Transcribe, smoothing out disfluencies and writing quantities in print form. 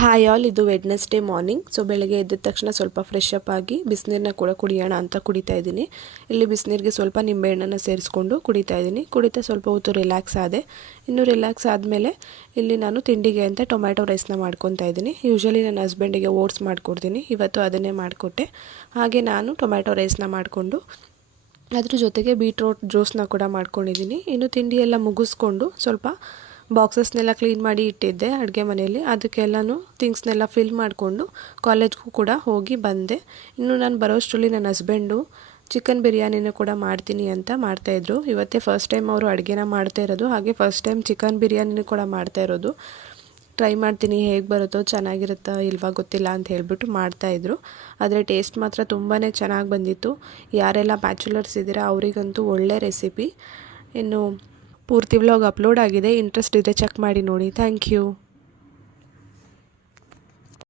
Hi all, ಇದು Wednesday morning. So ಬೆಳಗ್ಗೆ ಎದ್ದ ತಕ್ಷಣ ಸ್ವಲ್ಪ ಫ್ರೆಶ್ ಅಪ್ ಆಗಿ ಬಿಸಿನೀರನ್ನ ಕೂಡ ಕುಡಿಯೋಣ ಅಂತ ಕುಡಿತಾ ಇದ್ದೀನಿ. ಇಲ್ಲಿ ಬಿಸಿನೀರಿಗೆ ಸ್ವಲ್ಪ ನಿಂಬೆಹಣ್ಣನ್ನು ಸೇರಿಸ್ಕೊಂಡು ಕುಡಿತಾ ಇದ್ದೀನಿ. ಕುಡಿತಾ ಸ್ವಲ್ಪ ಹೊತ್ತು ರಿಲ್ಯಾಕ್ಸ್ ಆದೆ. ಇನ್ನು ರಿಲ್ಯಾಕ್ಸ್ ಆದಮೇಲೆ ಇಲ್ಲಿ ನಾನು ತಿಂಡಿಗೆ ಅಂತ ಟೊಮ್ಯಾಟೊ ರೈಸ್ನ ಮಾಡ್ಕೊತಾ ಇದ್ದೀನಿ. ಯೂಶ್ವಲಿ ನನ್ನ ಹಸ್ಬೆಂಡಿಗೆ ಓಟ್ಸ್ ಮಾಡಿಕೊಡ್ತೀನಿ, ಇವತ್ತು ಅದನ್ನೇ ಮಾಡಿಕೊಟ್ಟೆ. ಹಾಗೆ ನಾನು ಟೊಮ್ಯಾಟೊ ರೈಸ್ನ ಮಾಡಿಕೊಂಡು ಅದ್ರ ಜೊತೆಗೆ ಬೀಟ್ರೋಟ್ ಜ್ಯೂಸ್ನ ಕೂಡ ಮಾಡ್ಕೊಂಡಿದ್ದೀನಿ. ಇನ್ನು ತಿಂಡಿ ಎಲ್ಲ ಮುಗಿಸ್ಕೊಂಡು ಸ್ವಲ್ಪ ಬಾಕ್ಸಸ್ನೆಲ್ಲ ಕ್ಲೀನ್ ಮಾಡಿ ಇಟ್ಟಿದ್ದೆ ಅಡುಗೆ ಮನೆಯಲ್ಲಿ. ಅದಕ್ಕೆಲ್ಲನೂ ಥಿಂಗ್ಸ್ನೆಲ್ಲ ಫಿಲ್ ಮಾಡಿಕೊಂಡು ಕಾಲೇಜ್ಗೂ ಕೂಡ ಹೋಗಿ ಬಂದೆ. ಇನ್ನು ನಾನು ಬರೋಷ್ಟರಲ್ಲಿ ನನ್ನ ಹಸ್ಬೆಂಡು ಚಿಕನ್ ಬಿರಿಯಾನಿನ ಕೂಡ ಮಾಡ್ತೀನಿ ಅಂತ ಮಾಡ್ತಾಯಿದ್ರು. ಇವತ್ತೇ ಫಸ್ಟ್ ಟೈಮ್ ಅವರು ಅಡುಗೆನ ಮಾಡ್ತಾ ಇರೋದು, ಹಾಗೆ ಫಸ್ಟ್ ಟೈಮ್ ಚಿಕನ್ ಬಿರಿಯಾನಿನೂ ಕೂಡ ಮಾಡ್ತಾ ಇರೋದು. ಟ್ರೈ ಮಾಡ್ತೀನಿ, ಹೇಗೆ ಬರುತ್ತೋ, ಚೆನ್ನಾಗಿರುತ್ತಾ ಇಲ್ವಾ ಗೊತ್ತಿಲ್ಲ ಅಂತ ಹೇಳಿಬಿಟ್ಟು ಮಾಡ್ತಾಯಿದ್ರು. ಆದರೆ ಟೇಸ್ಟ್ ಮಾತ್ರ ತುಂಬಾ ಚೆನ್ನಾಗಿ ಬಂದಿತ್ತು. ಯಾರೆಲ್ಲ ಬ್ಯಾಚುಲರ್ಸ್ ಇದ್ದೀರಾ ಅವರಿಗಂತೂ ಒಳ್ಳೆ ರೆಸಿಪಿ. ಇನ್ನು ಪೂರ್ತಿ ವ್ಲಾಗ್ ಅಪ್ಲೋಡ್ ಆಗಿದೆ, ಇಂಟ್ರೆಸ್ಟ್ ಇದ್ದರೆ ಚೆಕ್ ಮಾಡಿ ನೋಡಿ. Thank you.